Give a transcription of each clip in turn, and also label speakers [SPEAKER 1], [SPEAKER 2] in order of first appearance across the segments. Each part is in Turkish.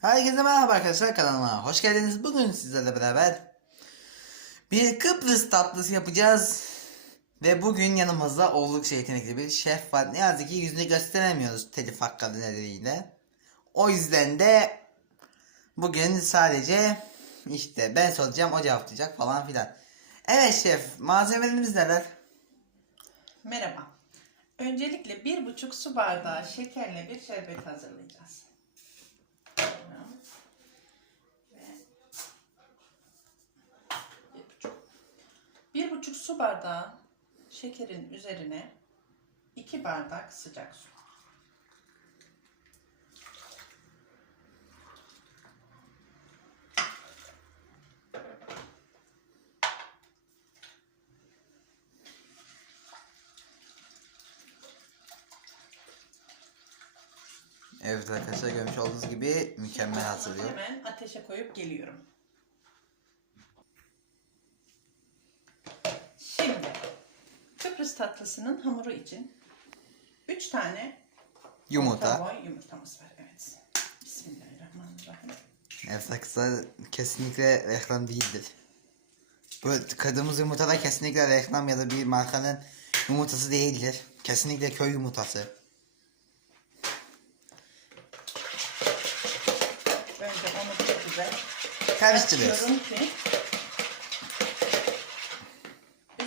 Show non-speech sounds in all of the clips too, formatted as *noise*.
[SPEAKER 1] Herkese merhaba arkadaşlar kanalıma hoş geldiniz. Bugün sizlerle beraber bir Kıbrıs tatlısı yapacağız. Ve bugün yanımızda oldukça yetenekli bir şef var. Ne yazık ki yüzünü gösteremiyoruz telif hakları nedeniyle. O yüzden de bugün sadece işte ben soracağım o cevaplayacak falan filan. Evet şef malzemelerimiz neler?
[SPEAKER 2] Merhaba. Öncelikle bir buçuk su bardağı şekerle bir şerbet hazırlayacağız. 1,5 su bardağı şekerin üzerine 2 bardak sıcak su.
[SPEAKER 1] Evet arkadaşlar görmüş olduğunuz gibi mükemmel hazırlıyor.
[SPEAKER 2] Hemen ateşe koyup geliyorum. Kıbrıs tatlısının hamuru için 3 tane
[SPEAKER 1] Yumurta.
[SPEAKER 2] boy yumurtamız var. Evet. Bismillahirrahmanirrahim.
[SPEAKER 1] Evet arkadaşlar kesinlikle reklam değildir. Bu kırdığımız yumurta da kesinlikle reklam ya da bir markanın yumurtası değildir. Kesinlikle köy yumurtası.
[SPEAKER 2] Önce onu çok güzel
[SPEAKER 1] Karıştırıyoruz.
[SPEAKER 2] ki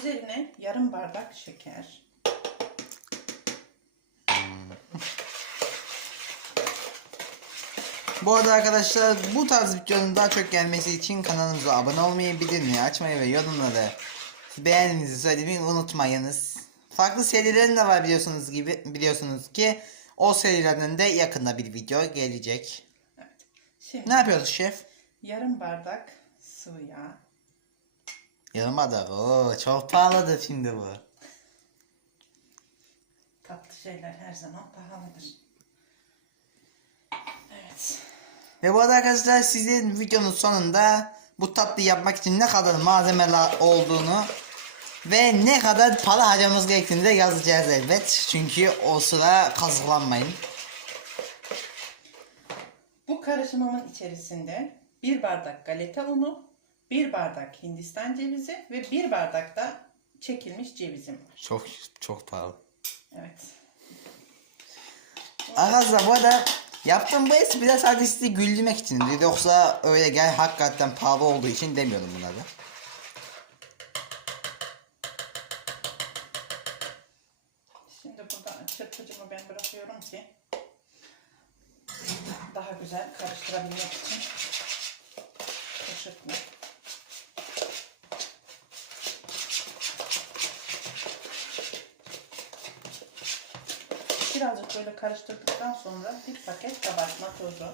[SPEAKER 2] üzerine yarım bardak şeker.
[SPEAKER 1] Bu arada arkadaşlar bu tarz videonun daha çok gelmesi için kanalımıza abone olmayı, bildirimleri açmayı ve yorumları beğendiğinizi söylemeyi unutmayınız. Farklı serilerin de var biliyorsunuz gibi biliyorsunuz ki o serilerden de yakında bir video gelecek.
[SPEAKER 2] Evet. Şimdi
[SPEAKER 1] Ne yapıyoruz şef?
[SPEAKER 2] yarım bardak sıvı yağ.
[SPEAKER 1] Yarım bardak. Oo, çok pahalıdır şimdi bu.
[SPEAKER 2] Tatlı şeyler her zaman pahalıdır. Evet.
[SPEAKER 1] Ve bu arada arkadaşlar sizin videonun sonunda bu tatlıyı yapmak için ne kadar malzemeler olduğunu ve ne kadar para harcamamız gerektiğini de yazacağız elbet. Çünkü o sıra kazıklanmayın.
[SPEAKER 2] Bu karışımımın içerisinde bir bardak galeta unu, bir bardak hindistan cevizi ve bir bardak da çekilmiş cevizim var.
[SPEAKER 1] Çok çok pahalı.
[SPEAKER 2] Evet.
[SPEAKER 1] Arkadaşlar bu arada yaptığım bu espri de sadece sizi güldürmek için. Yoksa öyle gel hakikaten pahalı olduğu için demiyorum bunları.
[SPEAKER 2] Şimdi burada çırpıcımı ben bırakıyorum ki daha güzel karıştırabilmek için kaşıkla. Birazcık böyle karıştırdıktan sonra bir paket kabartma tozu.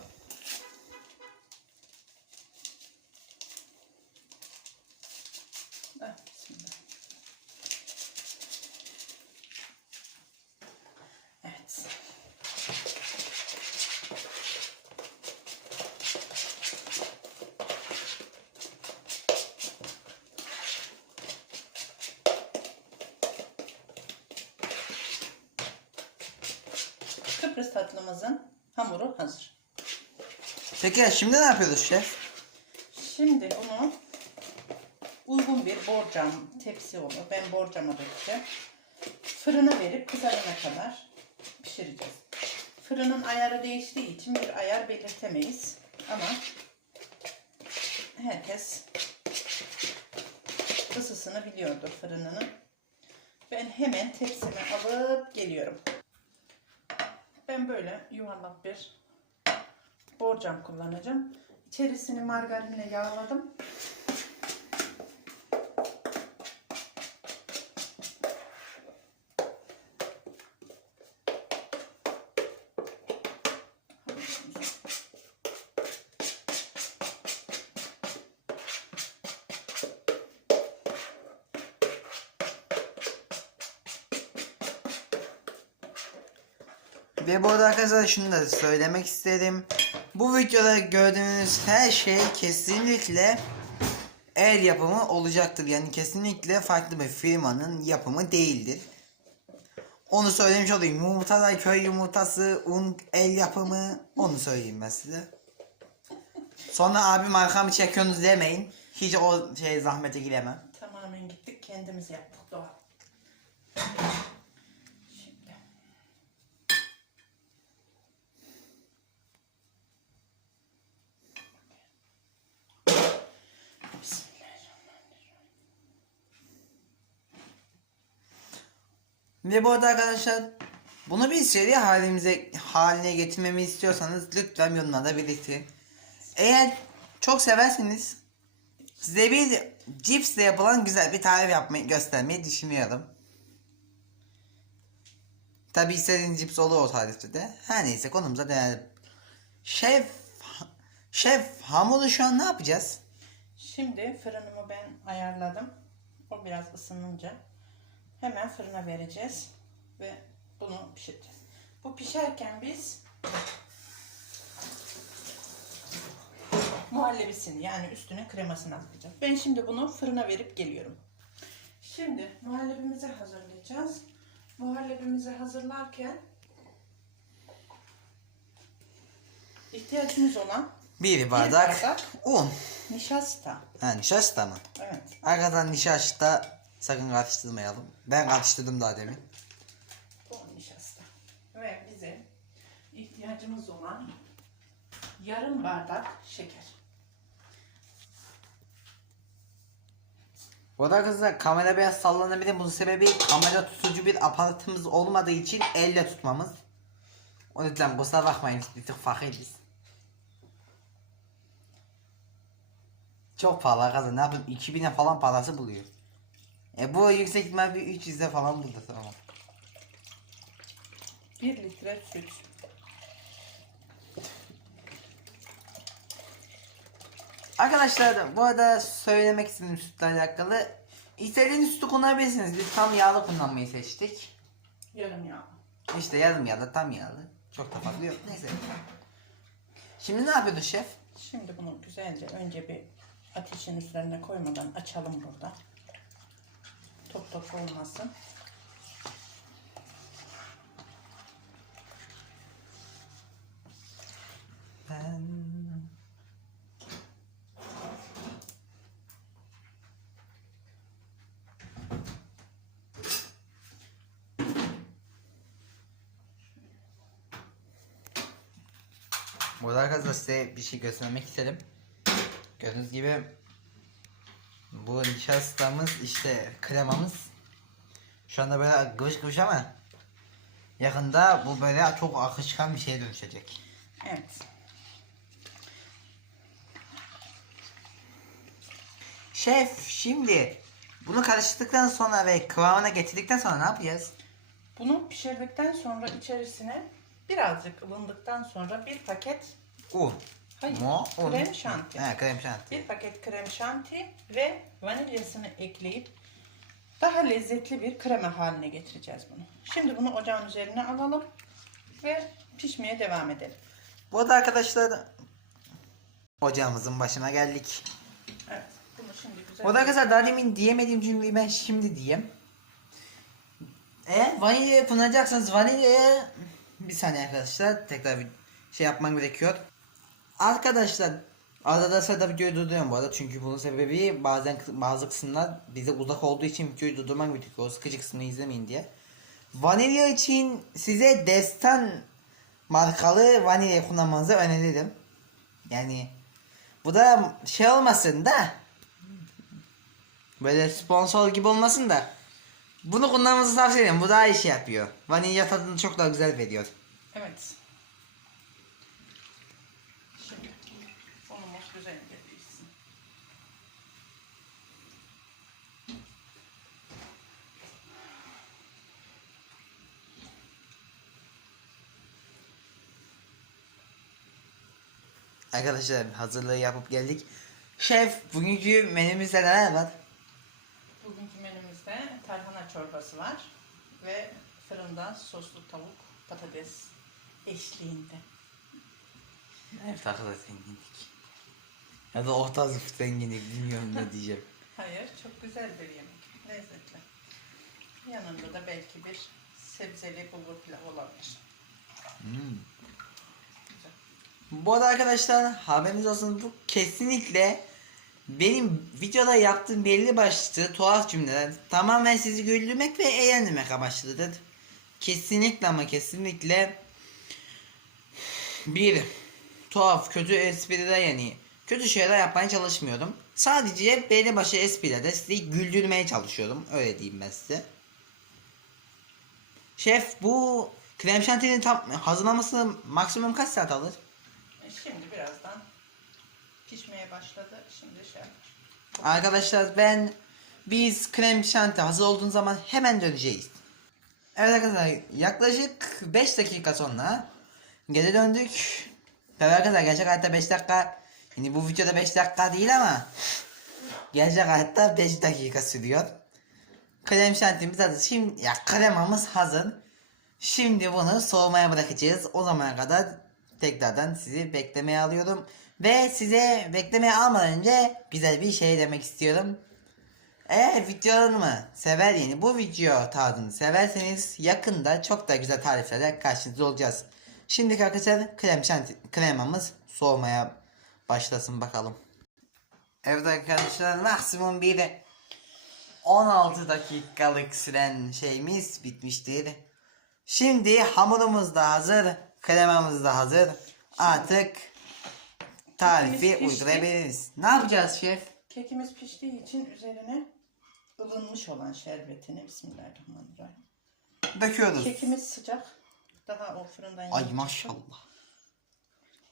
[SPEAKER 2] Kıbrıs tatlımızın hamuru hazır.
[SPEAKER 1] Peki şimdi ne yapıyoruz şef?
[SPEAKER 2] Şimdi bunu uygun bir borcam tepsi olur. Ben borcama dökeceğim. Fırına verip kızarana kadar pişireceğiz. Fırının ayarı değiştiği için bir ayar belirtemeyiz. Ama herkes ısısını biliyordur fırınının. Ben hemen tepsime alıp geliyorum. Ben böyle yuvarlak bir borcam kullanacağım. İçerisini margarinle yağladım.
[SPEAKER 1] Ve bu arada arkadaşlar şunu da söylemek isterim. Bu videoda gördüğünüz her şey kesinlikle el yapımı olacaktır. Yani kesinlikle farklı bir firmanın yapımı değildir. Onu söylemiş olayım. Yumurtalar köy yumurtası, un el yapımı. Onu söyleyeyim ben size. Sonra abim arkamı çekiyorsunuz demeyin. Hiç o şey zahmete giremem.
[SPEAKER 2] Tamamen gittik kendimiz yaptık doğal.
[SPEAKER 1] Ve bu arada arkadaşlar bunu bir seri halimize haline getirmemi istiyorsanız lütfen yorumlarda belirtin. Eğer çok severseniz size bir cipsle yapılan güzel bir tarif yapmayı göstermeyi düşünüyorum. Tabi istediğiniz cips olur o tarifte de. Her neyse konumuza dönelim. Şef Şef hamuru şu an ne yapacağız?
[SPEAKER 2] Şimdi fırınımı ben ayarladım. O biraz ısınınca hemen fırına vereceğiz ve bunu pişireceğiz. Bu pişerken biz muhallebisini yani üstüne kremasını hazırlayacağız. Ben şimdi bunu fırına verip geliyorum. Şimdi muhallebimizi hazırlayacağız. Muhallebimizi hazırlarken ihtiyacımız olan
[SPEAKER 1] Bir bardak,
[SPEAKER 2] bardak.
[SPEAKER 1] un.
[SPEAKER 2] nişasta.
[SPEAKER 1] Ha nişasta mı?
[SPEAKER 2] Evet.
[SPEAKER 1] Arkadan nişasta sakın karıştırmayalım. Ben karıştırdım daha demin.
[SPEAKER 2] Bu nişasta. Ve bize ihtiyacımız olan yarım bardak şeker.
[SPEAKER 1] Bu arada kızlar kamera biraz sallanabilir. Bunun sebebi kamera tutucu bir aparatımız olmadığı için elle tutmamız. O yüzden kusura bakmayın bir tık fakiriz. Çok pahalı arkadaşlar ne yapayım 2000'e falan parası buluyor. E bu yüksek ihtimal bir 300'e falan buldu tamam.
[SPEAKER 2] 1 litre süt.
[SPEAKER 1] Arkadaşlar bu arada söylemek istediğim sütle alakalı. İstediğiniz sütü kullanabilirsiniz. Biz tam yağlı kullanmayı seçtik.
[SPEAKER 2] Yarım yağ.
[SPEAKER 1] İşte yarım yağlı tam yağlı. Çok da farklı yok. Neyse. Şimdi ne yapıyordu şef?
[SPEAKER 2] Şimdi bunu güzelce önce bir ateşin üzerine koymadan açalım burada. Top top olmasın.
[SPEAKER 1] Ben... Burada arkadaşlar size bir şey göstermek istedim. Gördüğünüz gibi bu nişastamız işte kremamız şu anda böyle kıvış kıvış ama yakında bu böyle çok akışkan bir şeye dönüşecek.
[SPEAKER 2] Evet.
[SPEAKER 1] Şef şimdi bunu karıştırdıktan sonra ve kıvamına getirdikten sonra ne yapacağız?
[SPEAKER 2] Bunu pişirdikten sonra içerisine birazcık ılındıktan sonra bir paket
[SPEAKER 1] Un.
[SPEAKER 2] Hayır,
[SPEAKER 1] Mo, un.
[SPEAKER 2] krem şanti.
[SPEAKER 1] He krem şanti.
[SPEAKER 2] bir paket krem şanti ve vanilyasını ekleyip daha lezzetli bir krema haline getireceğiz bunu. Şimdi bunu ocağın üzerine alalım ve pişmeye devam edelim.
[SPEAKER 1] Bu arada arkadaşlar ocağımızın başına geldik.
[SPEAKER 2] Evet. Bunu şimdi güzel.
[SPEAKER 1] Bu arada arkadaşlar daha demin diyemediğim cümleyi ben şimdi diyeyim. Eğer vanilya yapınacaksanız vanilyaya bir saniye arkadaşlar tekrar bir şey yapmam gerekiyor. Arkadaşlar arada sırada videoyu durduruyorum bu arada çünkü bunun sebebi bazen bazı kısımlar bize uzak olduğu için videoyu durdurmam gerekiyor. O sıkıcı kısmını izlemeyin diye. Vanilya için size destan markalı vanilya kullanmanızı öneririm. Yani bu da şey olmasın da Böyle sponsor gibi olmasın da. Bunu kullanmanızı tavsiye ederim. Bu daha iyi şey yapıyor. Vanilya tadını çok daha güzel veriyor.
[SPEAKER 2] Evet. Şimdi unumuz güzelce pişsin.
[SPEAKER 1] Arkadaşlar hazırlığı yapıp geldik. Şef bugünkü menümüzde neler var?
[SPEAKER 2] Bugünkü menümüzde tarhana çorbası var ve fırından soslu tavuk patates eşliğinde.
[SPEAKER 1] Evet arkadaşlar zenginlik. Ya da orta zıf zenginlik bilmiyorum ne *laughs* diyeceğim.
[SPEAKER 2] Hayır, çok güzel bir yemek. Lezzetli. Yanında da belki bir sebzeli bulgur pilav olabilir.
[SPEAKER 1] Hmm. Bu arada arkadaşlar haberiniz olsun bu kesinlikle benim videoda yaptığım belli başlı tuhaf cümleler tamamen sizi güldürmek ve eğlendirmek amaçlıdır. Kesinlikle ama kesinlikle bir tuhaf kötü espriler yani kötü şeyler yapmaya çalışmıyorum. Sadece belli başlı esprilerde sizi güldürmeye çalışıyorum. Öyle diyeyim ben size. Şef bu krem şantinin tam hazırlaması maksimum kaç saat alır?
[SPEAKER 2] Şimdi birazdan pişmeye başladı. Şimdi şey
[SPEAKER 1] Arkadaşlar ben biz krem şanti hazır olduğun zaman hemen döneceğiz. Evet arkadaşlar yaklaşık 5 dakika sonra geri döndük. Tabii arkadaşlar gerçek hayatta 5 dakika yani bu videoda 5 dakika değil ama gerçek hayatta 5 dakika sürüyor. Krem şantimiz hazır. Şimdi ya kremamız hazır. Şimdi bunu soğumaya bırakacağız. O zamana kadar tekrardan sizi beklemeye alıyorum. Ve size beklemeye almadan önce güzel bir şey demek istiyorum. Eğer videolarımı sever yani bu video tarzını severseniz yakında çok da güzel tariflerle karşınızda olacağız. Şimdi arkadaşlar krem şanti, kremamız soğumaya başlasın bakalım. Evet arkadaşlar maksimum bir 16 dakikalık süren şeyimiz bitmiştir. Şimdi hamurumuz da hazır, kremamız da hazır. Artık tarifi
[SPEAKER 2] Kekimiz pişti.
[SPEAKER 1] uydurabiliriz. Ne yapacağız şef?
[SPEAKER 2] Kekimiz piştiği için üzerine ılınmış olan şerbetini Bismillahirrahmanirrahim.
[SPEAKER 1] Döküyoruz.
[SPEAKER 2] Kekimiz sıcak. Daha o fırından
[SPEAKER 1] Ay
[SPEAKER 2] yeni
[SPEAKER 1] maşallah.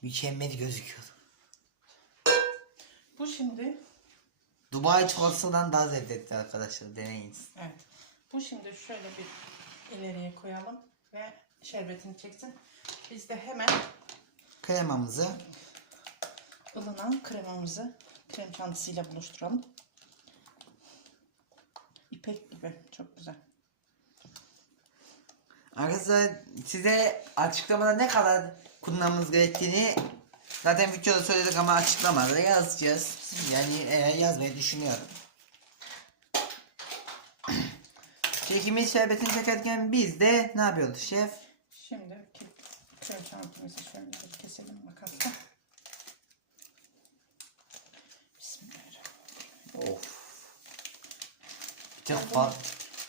[SPEAKER 1] Mükemmel gözüküyor.
[SPEAKER 2] Bu şimdi
[SPEAKER 1] Dubai çikolatasından daha lezzetli arkadaşlar deneyiniz.
[SPEAKER 2] evet. Bu şimdi şöyle bir ileriye koyalım ve şerbetini çeksin. Biz de hemen
[SPEAKER 1] Kremamızı
[SPEAKER 2] ılınan kremamızı krem çantasıyla buluşturalım. İpek gibi çok güzel.
[SPEAKER 1] Arkadaşlar size açıklamada ne kadar kullanmamız gerektiğini zaten videoda söyledik ama açıklamada yazacağız. Yani eğer yazmayı düşünüyorum. *clears throat* Kekimiz şerbetini çekerken biz de ne yapıyorduk şef?
[SPEAKER 2] Şimdi krem çantamızı şöyle bir keselim makasla. Bismillahirrahmanirrahim.
[SPEAKER 1] Of. Çok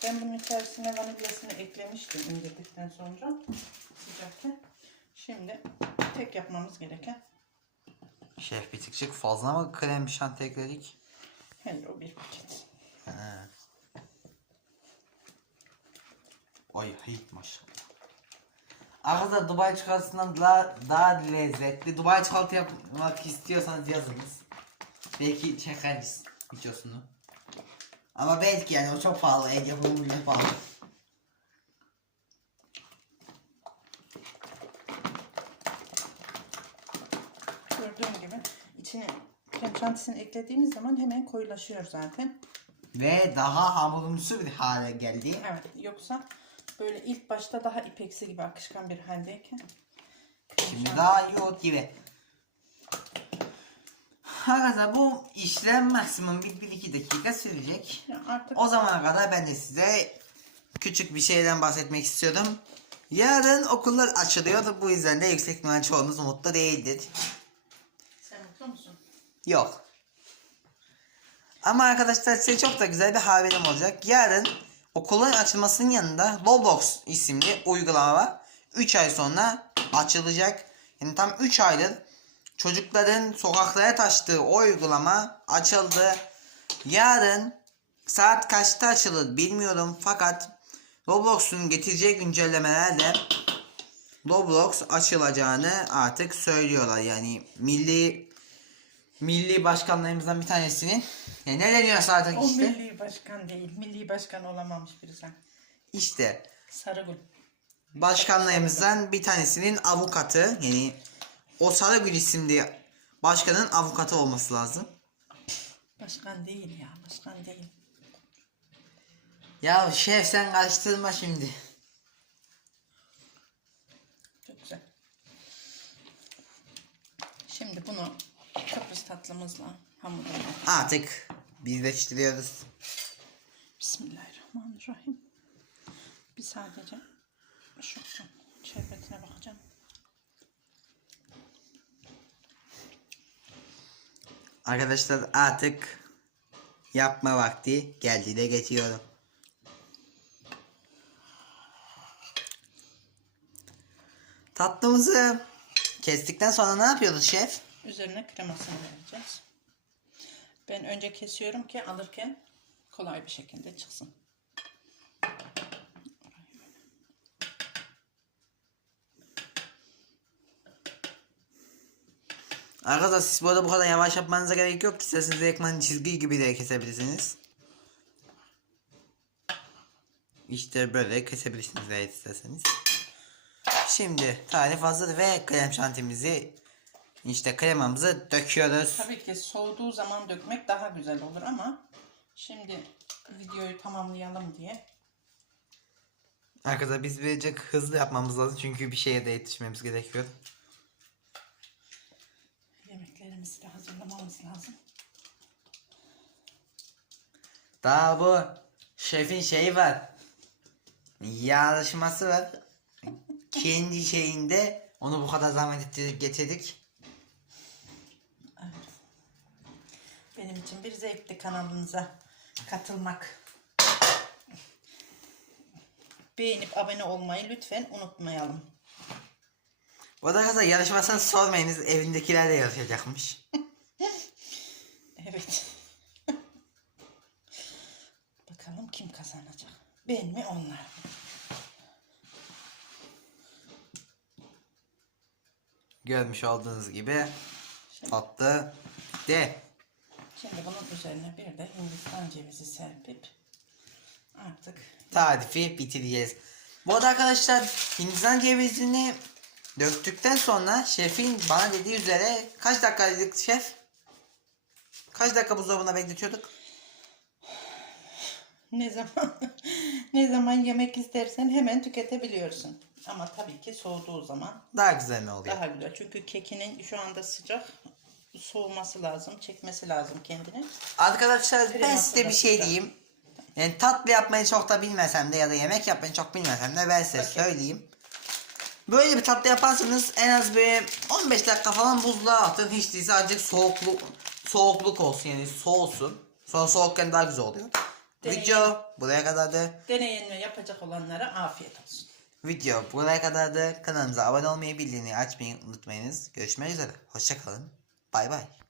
[SPEAKER 2] Ben bunun içerisine vanilyasını eklemiştim indirdikten sonra sıcakken. Şimdi tek yapmamız gereken
[SPEAKER 1] Şef bir tıkçık fazla mı krem şanti ekledik?
[SPEAKER 2] hello bir paket.
[SPEAKER 1] Ha. Ay hayır maşallah. Arkadaşlar Dubai çikolatasından daha, daha lezzetli. Dubai çikolata yapmak istiyorsanız yazınız. Belki çekeriz videosunu. Ama belki yani o çok pahalı. El yapımı bile pahalı.
[SPEAKER 2] Gördüğün gibi içine krem çantasını eklediğimiz zaman hemen koyulaşıyor zaten.
[SPEAKER 1] Ve daha hamurumsu bir hale geldi.
[SPEAKER 2] Evet yoksa böyle ilk başta daha ipeksi gibi akışkan bir haldeyken
[SPEAKER 1] Şimdi daha yoğurt gibi. Arkadaşlar bu işlem maksimum 1-2 dakika sürecek.
[SPEAKER 2] Ya artık
[SPEAKER 1] O zamana kadar ben de size küçük bir şeyden bahsetmek istiyorum. Yarın okullar açılıyor. Bu yüzden de yüksek ihtimal çoğunuz mutlu değildir.
[SPEAKER 2] sen mutlu musun?
[SPEAKER 1] Yok. Ama arkadaşlar size çok da güzel bir haberim olacak. Yarın okulun açılmasının yanında Roblox isimli uygulama var. 3 ay sonra açılacak. Yani tam 3 aydır çocukların sokaklara taştığı o uygulama açıldı. Yarın saat kaçta açılır bilmiyorum fakat Roblox'un getireceği güncellemelerle Roblox açılacağını artık söylüyorlar. Yani milli milli başkanlarımızdan bir tanesinin ya ne deniyorsa artık
[SPEAKER 2] O
[SPEAKER 1] işte
[SPEAKER 2] milli başkan değil. Milli başkan olamamış biri sen.
[SPEAKER 1] işte
[SPEAKER 2] Sarıgül.
[SPEAKER 1] başkanlarımızdan bir tanesinin avukatı yani o Sarıgül isimli başkanın avukatı olması lazım.
[SPEAKER 2] Başkan değil ya. Başkan değil.
[SPEAKER 1] Ya şef sen karıştırma şimdi.
[SPEAKER 2] Çok güzel. Şimdi bunu Kıbrıs tatlımızla hamurunu
[SPEAKER 1] Artık birleştiriyoruz.
[SPEAKER 2] Bismillahirrahmanirrahim. Bir sadece şu şerbetine bakacağım.
[SPEAKER 1] Arkadaşlar artık yapma vakti geldi de geçiyorum. Tatlımızı kestikten sonra ne yapıyoruz şef?
[SPEAKER 2] Üzerine kremasını vereceğiz. Ben önce kesiyorum ki alırken kolay bir şekilde çıksın.
[SPEAKER 1] Arkadaşlar siz bu arada bu kadar yavaş yapmanıza gerek yok. İsterseniz ekranı çizgi gibi de kesebilirsiniz. İşte böyle kesebilirsiniz eğer isterseniz. Şimdi tarif hazır ve krem şantimizi işte kremamızı döküyoruz.
[SPEAKER 2] Tabii ki soğuduğu zaman dökmek daha güzel olur ama şimdi videoyu tamamlayalım diye
[SPEAKER 1] Arkadaşlar biz birazcık hızlı yapmamız lazım çünkü bir şeye de yetişmemiz gerekiyor.
[SPEAKER 2] yemeklerimizi de hazırlamamız lazım.
[SPEAKER 1] Daha bu şefin şeyi var. Yarışması var. Kendi şeyinde onu bu kadar zahmet ettirip getirdik.
[SPEAKER 2] Benim için bir zevkli kanalınıza katılmak. Beğenip abone olmayı lütfen unutmayalım.
[SPEAKER 1] Bu arada arkadaşlar yarışmasını sormayınız evindekiler de yarışacakmış. *laughs*
[SPEAKER 2] Evet. *laughs* Bakalım kim kazanacak? Ben mi onlar mı?
[SPEAKER 1] Görmüş olduğunuz gibi tatlı de.
[SPEAKER 2] Şimdi bunun üzerine bir de Hindistan cevizi serpip artık
[SPEAKER 1] tarifi bitireceğiz. Bu arada arkadaşlar Hindistan cevizini döktükten sonra şefin bana dediği üzere kaç dakika dedik şef? Kaç dakika buzdolabına bekletiyorduk?
[SPEAKER 2] ne zaman *laughs* ne zaman yemek istersen hemen tüketebiliyorsun. Ama tabii ki soğuduğu zaman
[SPEAKER 1] Daha güzel ne oluyor?
[SPEAKER 2] daha güzel. Çünkü kekinin şu anda sıcak soğuması lazım, çekmesi lazım kendini.
[SPEAKER 1] Arkadaşlar ben
[SPEAKER 2] Kreması
[SPEAKER 1] size bir şey diyeyim. Yani tatlı yapmayı çok da bilmesem de ya da yemek yapmayı çok bilmesem de ben size
[SPEAKER 2] Bakın.
[SPEAKER 1] söyleyeyim. Böyle bir tatlı yaparsanız en az böyle 15 dakika falan buzluğa atın. Hiç değilse azıcık soğukluk, soğukluk olsun yani soğusun. Sonra soğukken daha güzel oluyor.
[SPEAKER 2] Deneyin.
[SPEAKER 1] Video buraya kadardı.
[SPEAKER 2] Deneyin ve yapacak olanlara afiyet olsun.
[SPEAKER 1] Video buraya kadardı. Kanalımıza abone olmayı, bildiğini açmayı unutmayınız. Görüşmek üzere. Hoşçakalın. 拜拜。